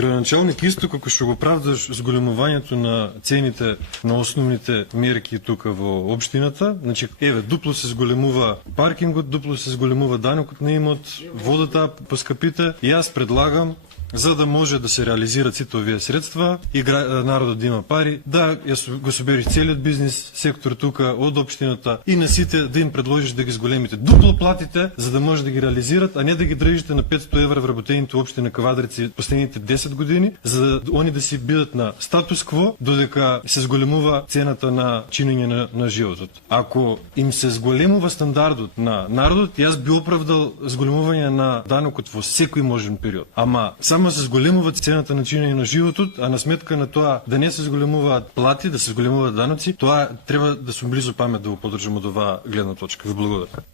Градоначалник исто како што го правдаш зголемувањето на цените на основните мерки тука во општината, значи еве дупло се зголемува паркингот, дупло се зголемува данокот на имот, водата поскапите, и јас предлагам, за да може да се реализираат сите овие средства и народот да има пари, да го собериш целиот бизнис сектор тука од општината и на сите да им предложиш да ги зголемите дупло платите, за да може да ги реализират, а не да ги држите на 500 евра вработените општина Кавадарци последните 10 години, за да они да си бидат на статус кво додека се зголемува цената на чинење на животот. Ако им се зголемува стандардот на народот, јас би оправдал зголемување на данокот во секој можен период. Ама само се зголемува цената на чинење на животот, а на сметка на тоа да не се зголемуваат плати, да се зголемуваат даноци, тоа треба да сум близо памет да го поддржам од оваа гледна точка. Ви благодарам.